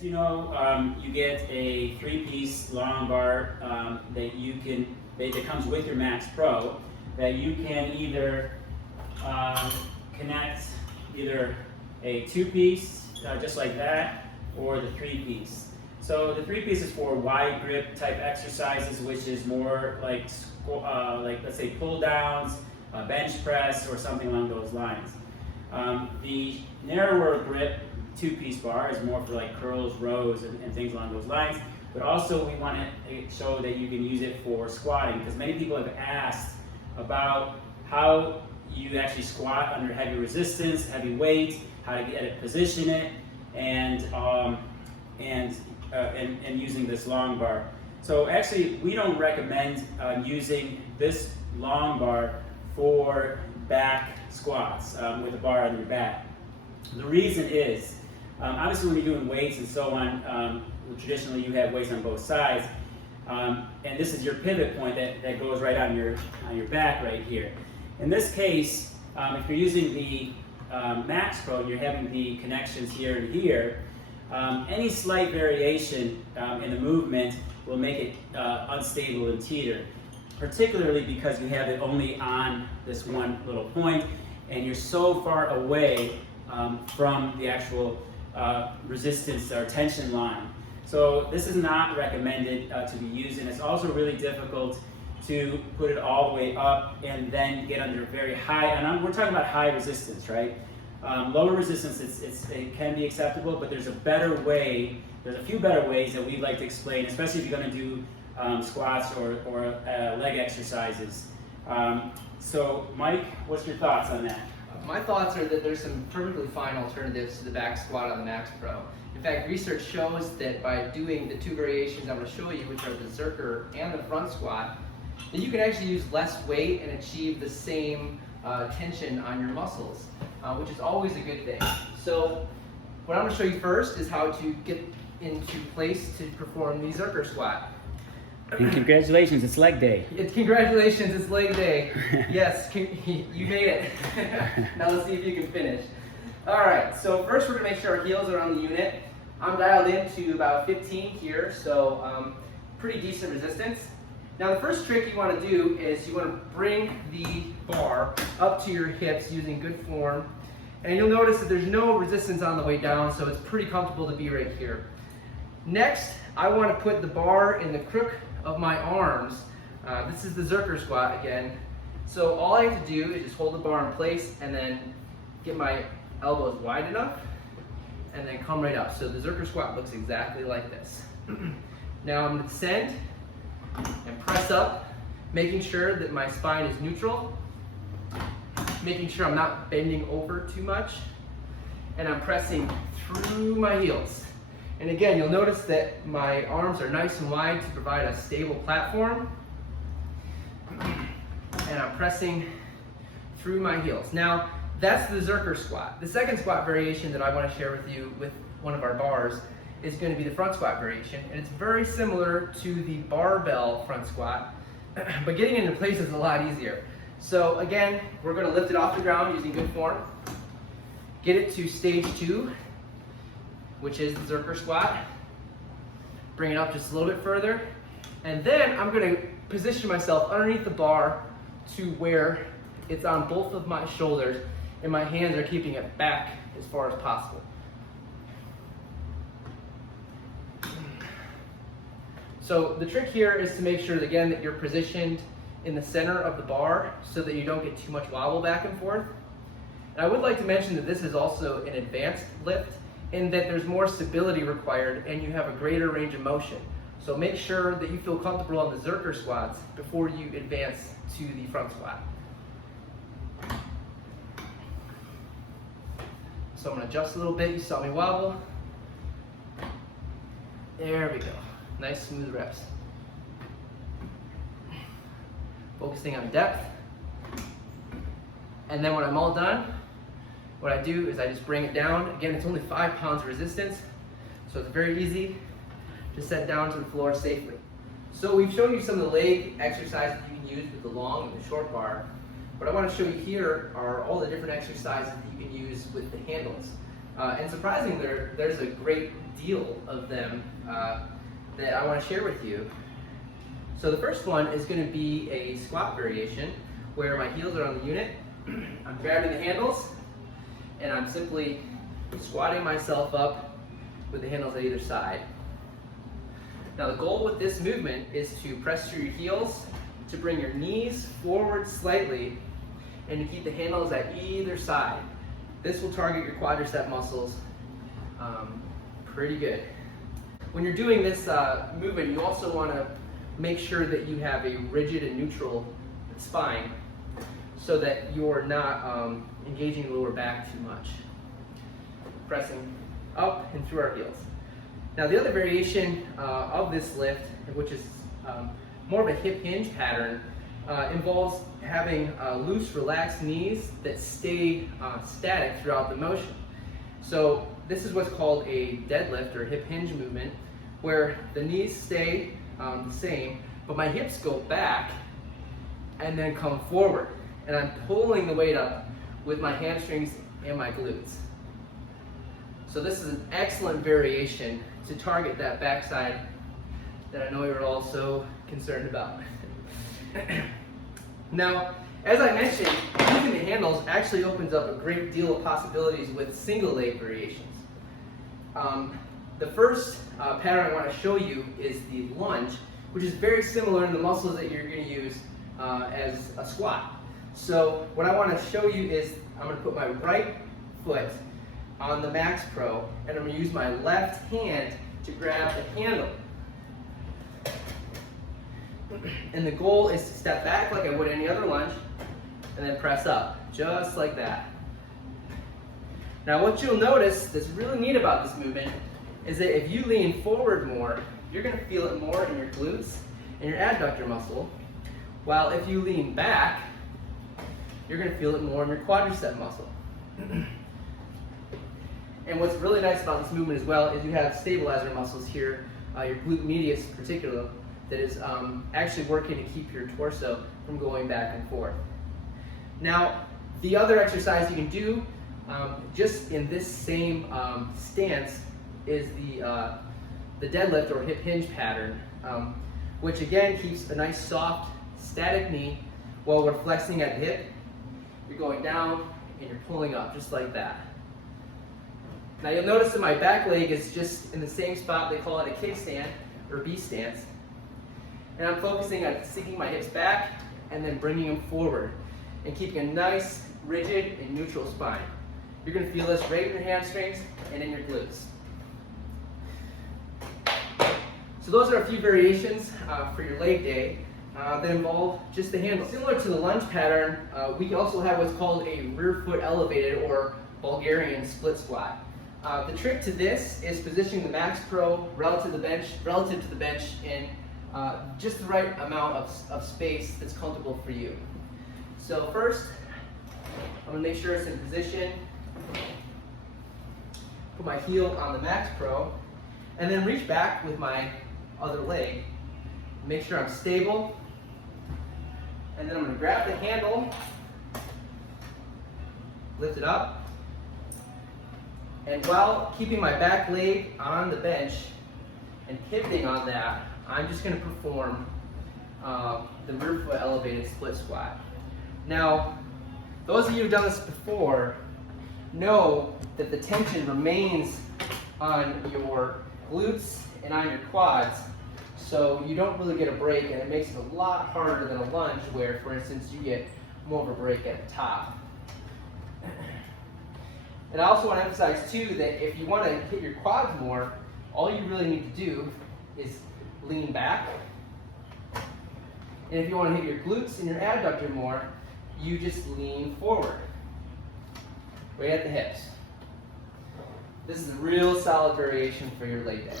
As you know, you get a 3-piece long bar that comes with your MAXPRO that you can either connect either a 2-piece, just like that, or the 3-piece. So the 3-piece is for wide grip type exercises, which is more like let's say pull downs, bench press, or something along those lines. The narrower grip 2-piece bar is more for like curls, rows, and things along those lines. But also we want to show that you can use it for squatting, because many people have asked about how you actually squat under heavy resistance, heavy weight, how to get it, position it, and using this long bar. So actually, we don't recommend using this long bar for back squats with a bar on your back. The reason is, obviously when you're doing weights and so on, traditionally you have weights on both sides, and this is your pivot point that goes right on your back right here. In this case, if you're using the MAXPRO, you're having the connections here and here, any slight variation in the movement will make it unstable and teeter, particularly because you have it only on this one little point and you're so far away from the actual resistance or tension line. So this is not recommended to be used, and it's also really difficult to put it all the way up and then get under very high, and we're talking about high resistance, right? Lower resistance, it can be acceptable, but there's a better way. There's a few better ways that we'd like to explain, especially if you're going to do squats or leg exercises. So, Mike, what's your thoughts on that? My thoughts are that there's some perfectly fine alternatives to the back squat on the MAXPRO. In fact, research shows that by doing the 2 variations I'm going to show you, which are the Zercher and the front squat, that you can actually use less weight and achieve the same tension on your muscles, which is always a good thing. So what I'm going to show you first is how to get into place to perform the Zercher squat. And congratulations, it's leg day. Congratulations, it's leg day. Yes, you made it. Now let's see if you can finish. All right, so first we're going to make sure our heels are on the unit. I'm dialed in to about 15 here, so pretty decent resistance. Now the first trick you want to do is you want to bring the bar up to your hips using good form. And you'll notice that there's no resistance on the way down, so it's pretty comfortable to be right here. Next, I want to put the bar in the crook of my arms. This is the Zercher squat again. So all I have to do is just hold the bar in place and then get my elbows wide enough and then come right up. So the Zercher squat looks exactly like this. Now I'm going to descend and press up, making sure that my spine is neutral, making sure I'm not bending over too much, and I'm pressing through my heels. And again, you'll notice that my arms are nice and wide to provide a stable platform, and I'm pressing through my heels. Now, that's the Zercher squat. The second squat variation that I want to share with you with one of our bars is going to be the front squat variation, and it's very similar to the barbell front squat, but getting into place is a lot easier. So again, we're going to lift it off the ground using good form, get it to stage 2, which is the Zercher squat, bring it up just a little bit further, and then I'm going to position myself underneath the bar to where it's on both of my shoulders and my hands are keeping it back as far as possible. So the trick here is to make sure that, again, that you're positioned in the center of the bar so that you don't get too much wobble back and forth. And I would like to mention that this is also an advanced lift in that there's more stability required and you have a greater range of motion. So make sure that you feel comfortable on the Zercher squats before you advance to the front squat. So I'm going to adjust a little bit. You saw me wobble. There we go. Nice smooth reps. Focusing on depth. And then when I'm all done, what I do is I just bring it down. Again, it's only 5 pounds resistance, so it's very easy to set down to the floor safely. So we've shown you some of the leg exercises you can use with the long and the short bar. What I want to show you here are all the different exercises that you can use with the handles. And surprisingly, there's a great deal of them that I want to share with you. So the first one is going to be a squat variation where my heels are on the unit, I'm grabbing the handles, and I'm simply squatting myself up with the handles at either side. Now the goal with this movement is to press through your heels, to bring your knees forward slightly, and to keep the handles at either side. This will target your quadricep muscles pretty good. When you're doing this movement, you also want to make sure that you have a rigid and neutral spine so that you're not engaging the lower back too much. Pressing up and through our heels. Now the other variation of this lift, which is more of a hip hinge pattern, involves having loose, relaxed knees that stay static throughout the motion. So this is what's called a deadlift or hip hinge movement, where the knees stay the same, but my hips go back and then come forward. And I'm pulling the weight up with my hamstrings and my glutes. So this is an excellent variation to target that backside that I know you're all so concerned about. Now, as I mentioned, using the handles actually opens up a great deal of possibilities with single leg variations. The first pattern I want to show you is the lunge, which is very similar in the muscles that you're going to use as a squat. So what I want to show you is I'm going to put my right foot on the MAXPRO, and I'm going to use my left hand to grab the handle. And the goal is to step back like I would any other lunge, and then press up, just like that. Now what you'll notice that's really neat about this movement is that if you lean forward more, you're going to feel it more in your glutes and your adductor muscle, while if you lean back, you're going to feel it more in your quadricep muscle. And what's really nice about this movement as well is you have stabilizer muscles here, your glute medius in particular, that is actually working to keep your torso from going back and forth. Now, the other exercise you can do just in this same stance is the deadlift or hip hinge pattern, which again keeps a nice soft static knee while we're flexing at the hip. You're going down and you're pulling up just like that. Now you'll notice that my back leg is just in the same spot. They call it a kickstand or B stance. And I'm focusing on sinking my hips back and then bringing them forward and keeping a nice, rigid, and neutral spine. You're going to feel this right in your hamstrings and in your glutes. So those are a few variations for your leg day that involve just the handle. Similar to the lunge pattern, we also have what's called a rear foot elevated or Bulgarian split squat. The trick to this is positioning the MAXPRO relative to the bench in just the right amount of space that's comfortable for you. So first, I'm going to make sure it's in position. Put my heel on the MAXPRO, and then reach back with my other leg. Make sure I'm stable. And then I'm going to grab the handle, lift it up, and while keeping my back leg on the bench and pivoting on that, I'm just going to perform the rear foot elevated split squat. Now, those of you who've done this before know that the tension remains on your glutes and on your quads, so you don't really get a break, and it makes it a lot harder than a lunge where, for instance, you get more of a break at the top. And I also want to emphasize too that if you want to hit your quads more, all you really need to do is lean back. And if you want to hit your glutes and your adductor more, you just lean forward, right at the hips. This is a real solid variation for your leg day.